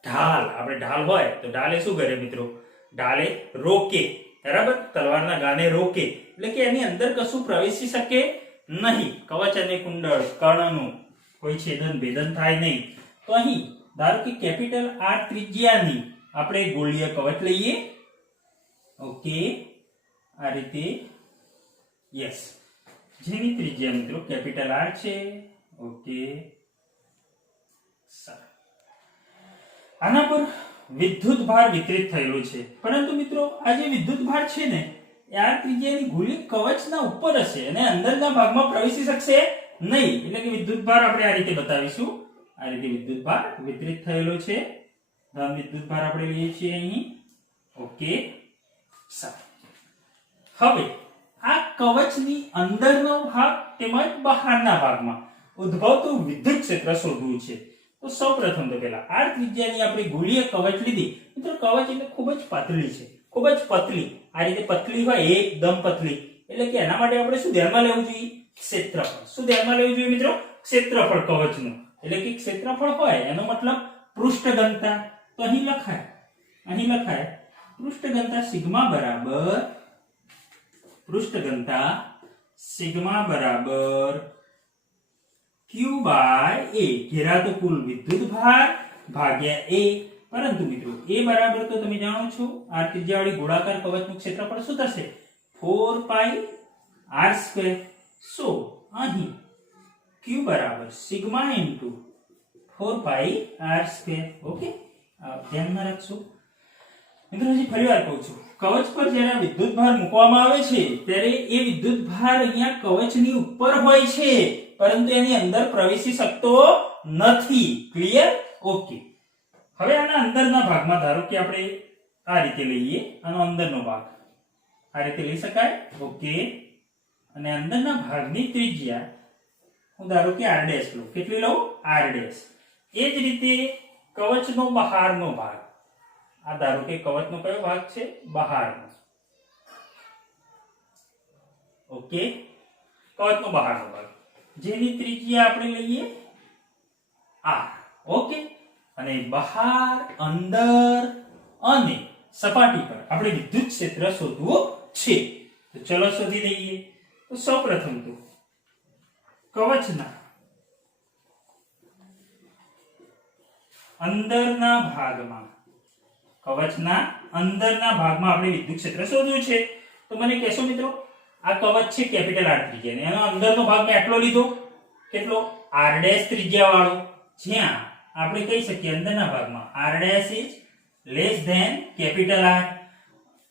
ઢાલ, આપણે ઢાલ હોય તો ઢાલે શું કરે મિત્રો? ઢાલે રોકે. બરાબર? તલવારના ગાને રોકે એટલે કે એની અંદર કશું પ્રવેશી શકે નહીં. કવચ અને કુંડળ કર્ણનું કોઈ છેદન ભેદન થાય નહીં. તો અહીં ધારો કે કેપિટલ R ત્રિજ્યાની આપણે ગોળીય કવચ લઈએ. ઓકે, આ રીતે. યસ, જેની ત્રિજ્યા મિત્રો કેપિટલ આર છે. ઓકે, આના પર વિદ્યુત ભાર વિતરિત થયેલો છે, પરંતુ મિત્રો આ જે વિદ્યુત ભાર છે ને એ આ ત્રિજ્યાની ગોળીય કવચના ઉપર હશે અને અંદરના ભાગમાં પ્રવેશી શકશે નહીં. એટલે કે વિદ્યુત ભાર આપણે આ રીતે બતાવીશું. આ રીતે વિદ્યુત ભાર વિતરિત થયેલો છે. ધન વિદ્યુત ભાર આપણે લઈએ છીએ અહીં. ઓકે, હવે આ કવચની અંદરનો ભાગ તેમજ બહારના ભાગમાં ઉદ્ભવતું વિદ્યુત ક્ષેત્ર શોધવું છે. તો સૌપ્રથમ તો પહેલા આ ત્રિજ્યાની આપણે ગોળીય કવચ લીધી. મિત્રો કવચ એટલે ખૂબ જ પાતળી છે, ખૂબ જ પતલી. આ રીતે પતલી હોય, એકદમ પતલી. એટલે કે એના માટે આપણે શું ધ્યાનમાં લેવું જોઈએ? ક્ષેત્રફળ. શું ધ્યાનમાં લેવું જોઈએ મિત્રો? ક્ષેત્રફળ કવચનું. એટલે કે ક્ષેત્રફળ હોય એનો મતલબ પૃષ્ઠ ઘનતા. તો અહીં લખાય પૃષ્ઠ ઘનતા સિગ્મા બરાબર Q બાય A. ઘેરાતો કુલ વિદ્યુત ભાર ભાગ્યા A. પરંતુ મિત્રો A બરાબર તો તમે જાણો છો, આ ત્રિજ્યાવાળી ગોળાકાર કવચનું ક્ષેત્રફળ શું થશે? 4πr². સો અહીં Q બરાબર સિગ્મા ઇન્ટુ 4πr². ઓકે, ધ્યાનમાં રાખજો મિત્રો. હજી ફરીવાર કહું છું, કવચ પર જ્યારે વિદ્યુત ભાર મૂકવામાં આવે છે ત્યારે એ વિદ્યુત ભાર અહીંયા કવચની ઉપર હોય છે, પરંતુ એની અંદર પ્રવેશી શકતો નથી. ક્લિયર? ઓકે. હવે આના અંદરના ભાગમાં ધારો કે આપણે આ રીતે લઈએ, આનો અંદરનો ભાગ આ રીતે લઈ શકાય. ઓકે, અને અંદરના ભાગની ત્રિજ્યા હું ધારો કે r' લઉં. કેટલી લઉં? r'. એ જ રીતે કવચનો બહારનો ભાગ, આ ધારો કે કવચનો કયો ભાગ છે? બહારનો. ઓકે, કવચનો બહારનો ભાગ જેની ત્રિજ્યા આપણે લઈએ r. ઓકે, અને બહાર, અંદર અને સપાટી પર આપણે વિદ્યુત ક્ષેત્ર શોધવું છે. તો ચલો શોધી દઈએ. તો સૌપ્રથમ તો કવચના અંદરના ભાગમાં આપણે વિદ્યુત ક્ષેત્ર શોધવું છે. તો મને કહેશો મિત્રો, આ કવચ છે કેપિટલ R ત્રિજ્યા, એનો અંદરનો ભાગ મેં આટલો લીધો. કેટલો? r' ત્રિજ્યા વાળો. જ્યાં આપણે કહી શકીએ અંદરના ભાગમાં r' is less than capital R.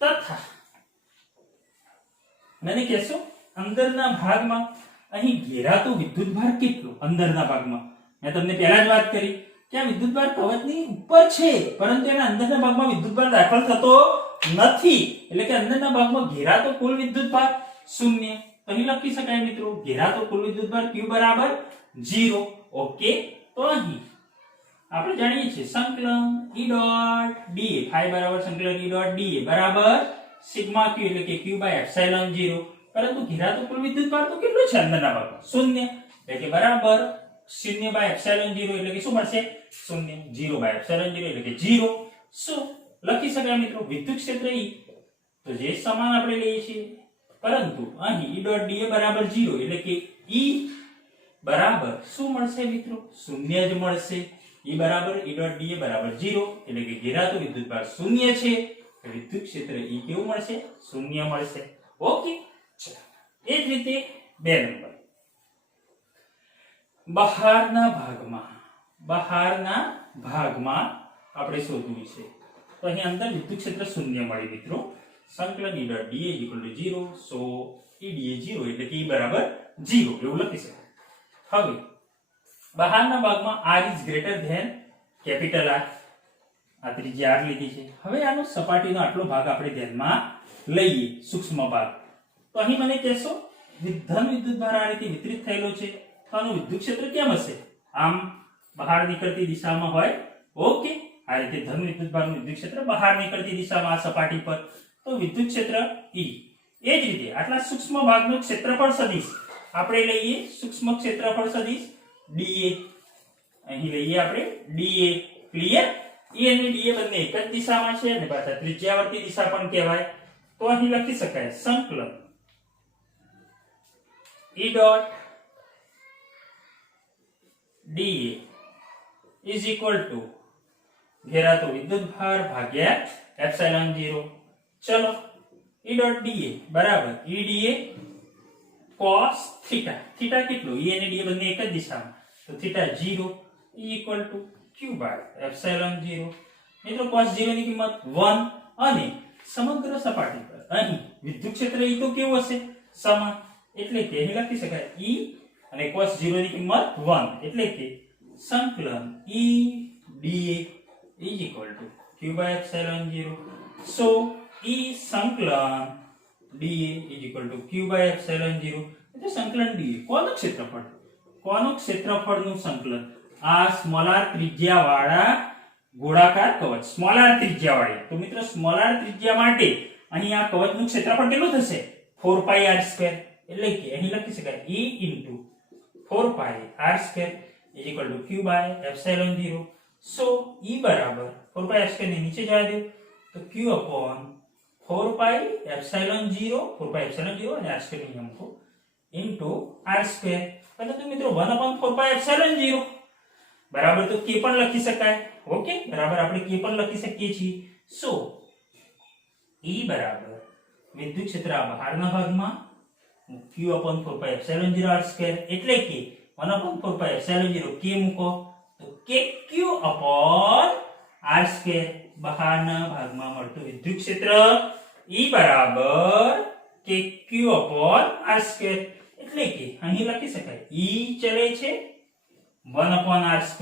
તથા મને કહેશો અંદરના ભાગમાં અહીં ઘેરાતો વિદ્યુત ભાર કેટલો? અંદરના ભાગમાં મેં તમને પહેલા જ વાત કરી કે આ વિદ્યુત ભાર કવચની ઉપર છે, પરંતુ એના અંદરના ભાગમાં વિદ્યુત ભાર દાખલ થતો નથી. એટલે કે અંદરના ભાગમાં ઘેરાતો કુલ વિદ્યુત ભાર 0. તો અહીં લખી શકાય મિત્રો, ઘેરાતો કુલ વિદ્યુત ભાર Q બરાબર 0. ઓકે, તો અહીં આપણે જાણીએ છીએ સંકલન E ડોટ dA, phi બરાબર સંકલન E ડોટ dA બરાબર સિગ્મા Q, એટલે કે Q બાય એપ્સિલોન 0. પરંતુ ઘેરાતો કુલ વિદ્યુત ભાર તો કેટલો છે અંદરના ભાગમાં? 0. એટલે કે બરાબર 0 બાય એપ્સિલોન 0 એટલે કે શું મળશે? 0. 0 બાય એપ્સિલોન 0 એટલે કે 0. શું લખી શકાય મિત્રો? વિદ્યુત ક્ષેત્ર E તો જે સમાન આપણે લઈએ છીએ, પરંતુ અહીં E ડોટ dA બરાબર 0 એટલે કે E બરાબર શું મળશે મિત્રો? 0 જ મળશે. E બરાબર E ડોટ dA બરાબર 0 એટલે કે ઘેરાતો વિદ્યુત ભાર 0 છે. વિદ્યુત ક્ષેત્ર E કેવું મળશે? 0 મળશે. ઓકે, એ જ રીતે 2 નંબર બહારના ભાગમાં આપણે શોધવું છે. તો અહીં અંદર વિદ્યુત ક્ષેત્ર 0 મળે મિત્રો. સંકલન E ડોટ dA 0. સો E dA 0 એટલે કે E બરાબર 0 એવું લખી શકાય. હવે બહારના ભાગમાં r is greater than capital R. આ ત્રિજ્યા r લીધી છે. હવે આનો સપાટીનો આટલો ભાગ આપણે ધ્યાનમાં લઈએ, સૂક્ષ્મ ભાગ. તો અહીં મને કહેશો ધન વિદ્યુત ભાર આ રીતે વિતરિત થયેલો છે, તો આનું વિદ્યુત ક્ષેત્ર કેમ હશે? આમ બહાર નીકળતી દિશામાં હોય. ઓકે, આ રીતે ધન વિદ્યુત ભારનું વિદ્યુત ક્ષેત્ર બહાર નીકળતી દિશામાં આ સપાટી પર, તો વિદ્યુત ક્ષેત્ર E. એ જ રીતે આટલા સૂક્ષ્મ ભાગનું ક્ષેત્રફળ સદિશ આપણે લઈએ, સૂક્ષ્મ ક્ષેત્રફળ સદિશ dA. અહીં લઈએ આપણે dA. ક્લિયર? E અને dA બંને એક જ દિશામાં છે અને પાછા ત્રિજ્યાવર્તી દિશા પણ કહેવાય. તો અહીં લખી શકાય સંકલન E dot dA is equal to घेरातो विद्युतभार भाग्या एप्सिलॉन 0। चलो E डॉट dA बराबर E dA cos theta. Theta કેટલું? E અને dA બંને એક જ દિશામાં, તો theta 0 E equal to Q by epsilon 0। મિત્રો cos 0 ની કિંમત 1 અને સમગ્ર સપાટી પર અહીં વિદ્યુત ક્ષેત્ર E તો કેવું હશે? સમાન, એટલે કે અહીં લખી શકાય E અને cos 0 ની કિંમત 1, એટલે કે સંકલન E dA is equal to Q by epsilon 0। So E સંકલન dA is equal to Q by epsilon 0। એટલે સંકલન dA કોનું ક્ષેત્રફળ? કોનું ક્ષેત્રફળનું સંકલન? આ સ્મોલ r ત્રિજ્યાવાળા ગોળાકાર કવચ, સ્મોલ r ત્રિજ્યાવાળી, તો મિત્રો સ્મોલ r ત્રિજ્યા માટે અહીં આ કવચનું ક્ષેત્રફળ કેટલું થશે? 4 pi r2, એટલે કે અહીં લખી શકાય E into 4 pi r2 is equal to Q by epsilon 0। So E बराबर 4 pi r2 ने नीचे जा दो तो Q upon 4 pi epsilon 0, 4 pi epsilon 0 અને r2 नहीं हमको into r2, परंतु मित्रों 1 upon 4 pi epsilon 0 बराबर तो K પણ લખી શકાય। ઓકે, બરાબર આપણે K પણ લખી શકીએ છીએ। So E બરાબર વિદ્યુત ક્ષેત્ર બહારના ભાગમાં Q upon 4 pi epsilon 0 r2, એટલે કે 1 upon 4 pi epsilon 0 K મૂકો તો KQ upon r2 બહારના ભાગમાં મળતું વિદ્યુત ક્ષેત્ર E બરાબર KQ upon r2, એટલે કે અહીં લખી શકાય E ચલે છે 1 upon r2,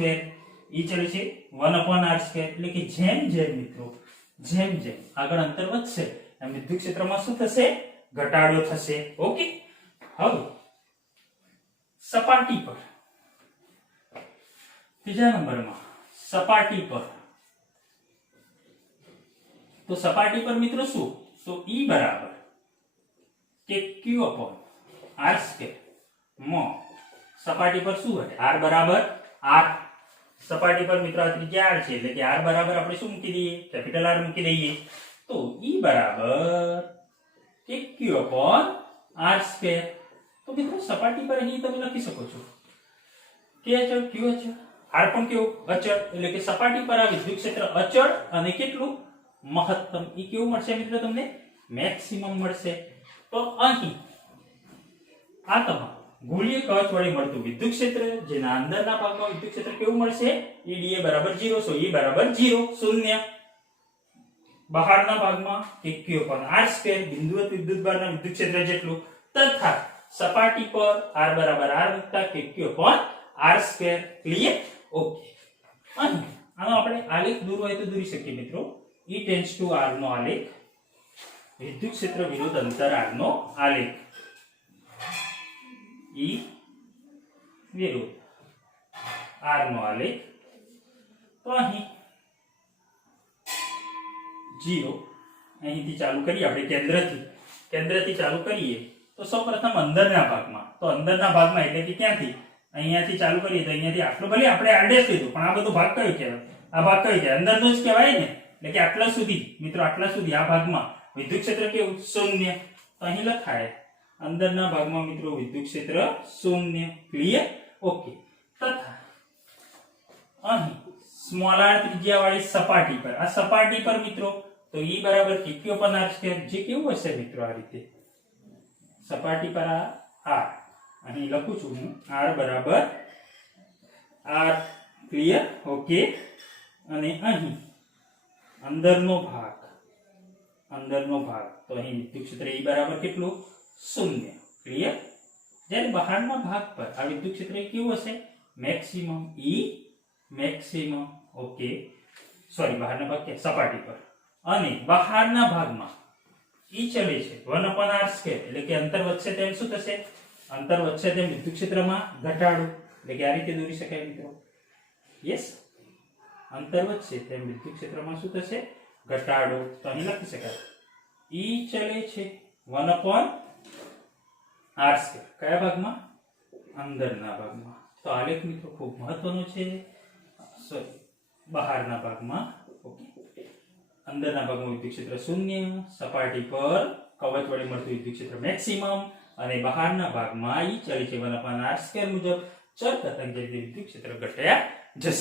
E ચલે છે 1 upon r2, એટલે કે જેમ જેમ મિત્રો જેમ જેમ આગળ અંતર વધશે એમ વિદ્યુત ક્ષેત્રમાં શું થશે? ઘટાડો થશે। ઓકે, હવે સપાટી પર ત્રીજા નંબરમાં સપાટી પર, તો સપાટી પર મિત્રો શું? તો E બરાબર KQ upon r2 માં સપાટી પર શું હશે? R બરાબર R। સપાટી પર મિત્રો આ ત્રિજ્યા r છે, એટલે કે R બરાબર આપણે શું મૂકી દઈએ? કેપિટલ R મૂકી દઈએ, તો E બરાબર KQ upon r2। તો મિત્રો સપાટી પર અહીં તમે લખી શકો છો K અચળ, Q અચળ, R પણ કેવું? અચળ, એટલે કે સપાટી પર આ વિદ્યુત ક્ષેત્ર અચળ અને કેટલું? મહત્તમ। E કેવું મળશે મિત્રો તમને? મેક્સિમમ મળશે। તો અહીં આ તમામ ગોળીય કવચ વડે મળતું વિદ્યુત ક્ષેત્ર, જેના અંદરના ભાગમાં વિદ્યુત ક્ષેત્ર કેવું મળશે? E dA બરાબર 0। સો E બરાબર 0, શૂન્ય। બહારના ભાગમાં KQ upon r2 બિંદુવત વિદ્યુતભારના વિદ્યુત ક્ષેત્ર જેટલું, તથા સપાટી પર R બરાબર R વત્તા KQ upon r2। Clear? Okay, અહીં આનો આપણે આલેખ દોરવો હોય તો દોરી શકીએ મિત્રો। E tends to R નો આલેખ, વિદ્યુત ક્ષેત્ર વિરુદ્ધ અંતર R નો આલેખ, E વિરુદ્ધ R નો આલેખ। તો અહીં 0 અહીંથી ચાલુ કરીએ આપણે, કેન્દ્રથી ચાલુ કરીએ તો સૌપ્રથમ અંદરના ભાગમાં, તો અંદરના ભાગમાં એટલે કે ક્યાંથી? અહીંયાથી ચાલુ કરીએ તો અહીંયાથી આટલું, ભલે આપણે r' લીધું પણ આ બધો ભાગ કયો કહેવાય? આ ભાગ કયો કહેવાય? અંદરનો જ કહેવાય ને, એટલે કે આટલા સુધી મિત્રો, આટલા સુધી આ ભાગમાં વિદ્યુત ક્ષેત્ર કેવું? શૂન્ય। તો અહીં લખાય અંદરના ભાગમાં મિત્રો વિદ્યુત ક્ષેત્ર શૂન્ય। ક્લિયર? ઓકે, તથા અહીં સ્મોલ r ત્રિજ્યાવાળી સપાટી પર, આ સપાટી પર મિત્રો તો E બરાબર KQ upon r2, જે કેવું હશે મિત્રો? આ રીતે સપાટી પર આ R, અહીં લખું છું હું R બરાબર R। ક્લિયર? ઓકે, અને અહીં અંદરનો ભાગ તો અહીં વિદ્યુત ક્ષેત્ર E બરાબર કેટલું? શૂન્ય। ક્લિયર? જ્યારે બહારના ભાગ પર આ વિદ્યુત ક્ષેત્ર કેવું હશે? Maximum, E maximum. Okay, sorry, બહારના ભાગ કે સપાટી પર, અને બહારના ભાગમાં E ચલે છે 1 upon r2, એટલે કે અંતર વધશે તેમ શું થશે? અંતર વધશે તેમ વિદ્યુત ક્ષેત્રમાં ઘટાડો, એટલે કે આ રીતે દોરી શકાય મિત્રો। યસ, અંતર વધશે તેમ વિદ્યુત ક્ષેત્રમાં શું થશે? ઘટાડો। તો અહીં લખી શકાય E ચલે છે 1 upon r2, કયા ભાગમાં? અંદરના ભાગમાં। તો આલેખ મિત્રો ખૂબ મહત્વનો છે, સોરી બહારના ભાગમાં। ઓકે, અંદરના ભાગમાં વિદ્યુત ક્ષેત્ર શૂન્ય, સપાટી પર કવચ વડે મળતું વિદ્યુત ક્ષેત્ર મેક્સિમમ, અને બહારના ભાગમાં E ચલે છે 1 upon r2 મુજબ ચલ તરંગ, જે વિદ્યુત ક્ષેત્ર ઘટ્યા જશે।